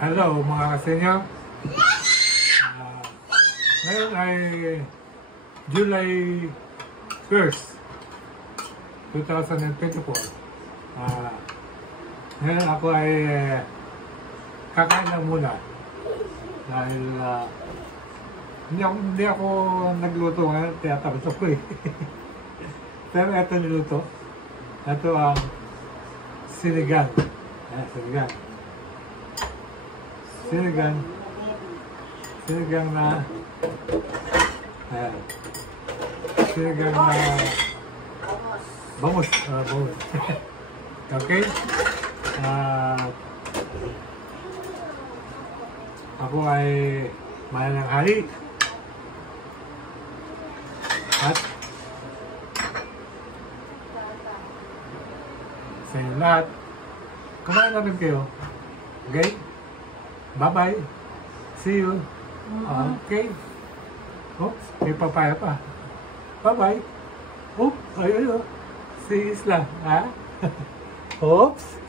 Hello mga kasenyo. Ngayon ay July 1st, 2024. Ngayon ako ay kakain lang muna. Dahil hindi ako nagluto ngayon, tiyatapos ako eh. Pero ito niluto. Ito ang sinigang. Sinigang. Sinigang na sinigang na bangus. Bangus. Okay? Ako ay malang hari. At sa inyo lahat, kumain na rin kayo. Okay? Bye-bye. See you. Okay. Oops, may papaya pa. Bye-bye. Oops, ayun. Si Isla. Ha? Oops.